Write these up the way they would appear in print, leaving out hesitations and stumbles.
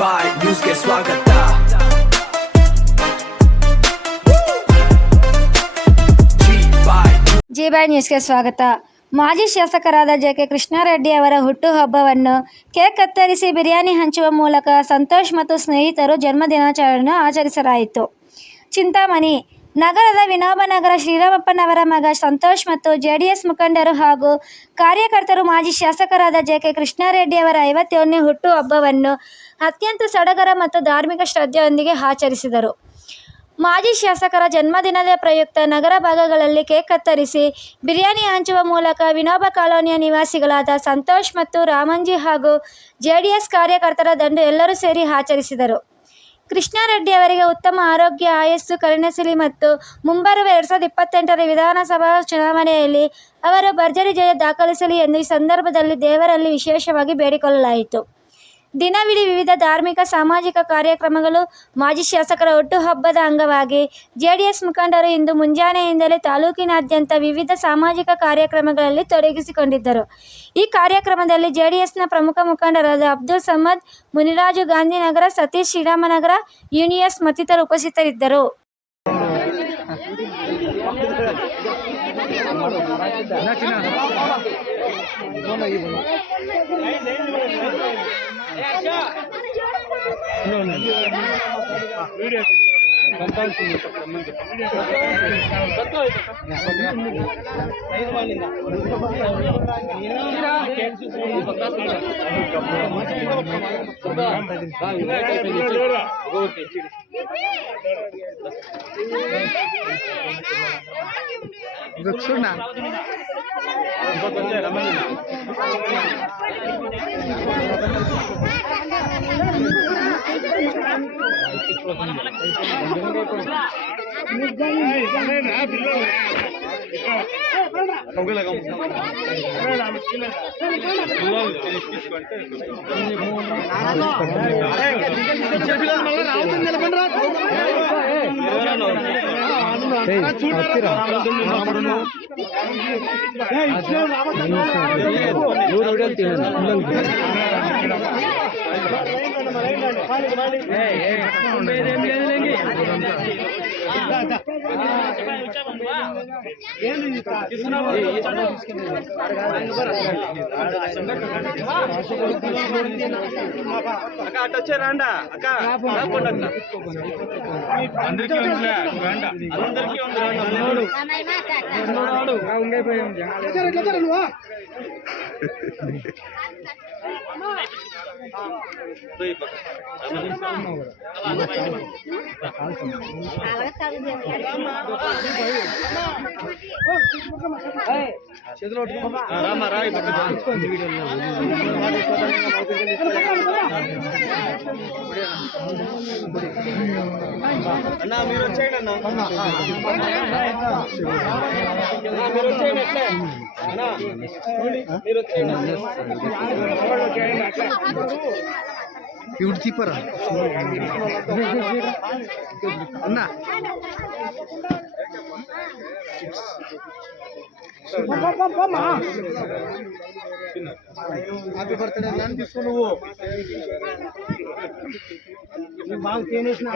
ಬಾಯ್ ನ್ಯೂಸ್ಗೆ ಸ್ವಾಗತ. ಜಿ ಬಾಯ್ ನ್ಯೂಸ್ಗೆ ಸ್ವಾಗತ. ಮಾಜಿ ಶಾಸಕರಾದ ಜೆ.ಕೆ. ಕೃಷ್ಣಾರೆಡ್ಡಿ ಅವರ ಹುಟ್ಟುಹಬ್ಬವನ್ನು ಕೇಕ್ ಕತ್ತರಿಸಿ ಬಿರಿಯಾನಿ ಹಂಚುವ ಮೂಲಕ ಸಂತೋಷ್ ಮತ್ತು ಸ್ನೇಹಿತರು ಜನ್ಮದಿನಾಚರಣೆಯನ್ನು ಆಚರಿಸಲಾಯಿತು. ಚಿಂತಾಮಣಿ ನಗರದ ವಿನೋಬನಗರ ಶ್ರೀರಾಮಪ್ಪನವರ ಮಗ ಸಂತೋಷ್ ಮತ್ತು ಜೆಡಿಎಸ್ ಮುಖಂಡರು ಹಾಗೂ ಕಾರ್ಯಕರ್ತರು ಮಾಜಿ ಶಾಸಕರಾದ ಜೆ.ಕೆ. ಕೃಷ್ಣಾರೆಡ್ಡಿ ಅವರ 57ನೇ ಹುಟ್ಟುಹಬ್ಬವನ್ನು ಅತ್ಯಂತ ಸಡಗರ ಮತ್ತು ಧಾರ್ಮಿಕ ಶ್ರದ್ಧೆಯೊಂದಿಗೆ ಆಚರಿಸಿದರು. ಮಾಜಿ ಶಾಸಕರ ಜನ್ಮದಿನದ ಪ್ರಯುಕ್ತ ನಗರ ಭಾಗಗಳಲ್ಲಿ ಕೇಕ್ ಕತ್ತರಿಸಿ ಬಿರಿಯಾನಿ ಹಂಚುವ ಮೂಲಕ ವಿನೋಬ ಕಾಲೋನಿಯ ನಿವಾಸಿಗಳಾದ ಸಂತೋಷ್ ಮತ್ತು ರಾಮಂಜಿ ಹಾಗೂ ಜೆಡಿಎಸ್ ಕಾರ್ಯಕರ್ತರ ದಂಡು ಎಲ್ಲರೂ ಸೇರಿ ಆಚರಿಸಿದರು. ಕೃಷ್ಣಾರೆಡ್ಡಿ ಅವರಿಗೆ ಉತ್ತಮ ಆರೋಗ್ಯ, ಆಯಸ್ಸು ಕರುಣಿಸಲಿ ಮತ್ತು ಮುಂಬರುವ 2028ರ ವಿಧಾನಸಭಾ ಚುನಾವಣೆಯಲ್ಲಿ ಅವರು ಭರ್ಜರಿ ಜಯ ದಾಖಲಿಸಲಿ ಎಂದು ಈ ಸಂದರ್ಭದಲ್ಲಿ ದೇವರಲ್ಲಿ ವಿಶೇಷವಾಗಿ ಬೇಡಿಕೊಳ್ಳಲಾಯಿತು. ದಿನವಿಡೀ ವಿವಿಧ ಧಾರ್ಮಿಕ, ಸಾಮಾಜಿಕ ಕಾರ್ಯಕ್ರಮಗಳು. ಮಾಜಿ ಶಾಸಕರ ಹುಟ್ಟುಹಬ್ಬದ ಅಂಗವಾಗಿ ಜೆಡಿಎಸ್ ಮುಖಂಡರು ಇಂದು ಮುಂಜಾನೆಯಿಂದಲೇ ತಾಲೂಕಿನಾದ್ಯಂತ ವಿವಿಧ ಸಾಮಾಜಿಕ ಕಾರ್ಯಕ್ರಮಗಳಲ್ಲಿ ತೊಡಗಿಸಿಕೊಂಡಿದ್ದರು. ಈ ಕಾರ್ಯಕ್ರಮದಲ್ಲಿ ಜೆಡಿಎಸ್ನ ಪ್ರಮುಖ ಮುಖಂಡರಾದ ಅಬ್ದುಲ್ ಸಮದ್, ಮುನಿರಾಜು, ಗಾಂಧಿನಗರ, ಸತೀಶ್, ಶ್ರೀರಾಮನಗರ, ಯೂನಿಯಸ್ ಮತ್ತಿತರರು ಉಪಸ್ಥಿತರಿದ್ದರು. యూట్యూబర్ అన్నా హ్యాపీ బర్త్డే అని తీసుకో నువ్వు బాగా తినేసిన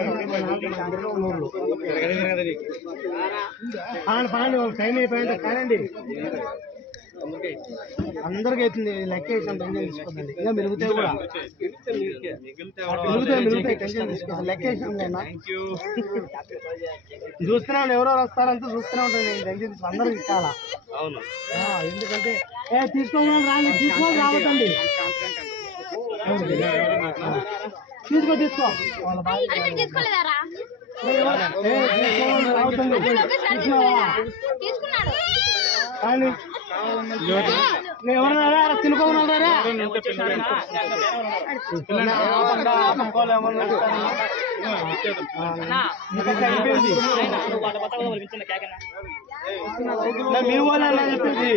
పాండి టైం అయిపోయింది కానండి అందరికి అవుతుంది లెక్క వేసాం టెన్షన్ తీసుకోండి ఇంకా మెరుగుతాయి కూడా మెరుగుతాయి టెన్షన్ తీసుకోండి లెక్క వేసాం నేను చూస్తున్నాను ఎవరెవరు వస్తారంతా చూస్తూనే ఉంటాను నేను టెన్షన్ తీసుకో అందరికి ఇస్తాలా ఎందుకంటే తీసుకోవాలి రావద్దండి తీసుకో రావద్దండి ఎవరన్నా తినుకోమన్నారా మీ వాళ్ళు చెప్పింది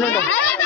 No.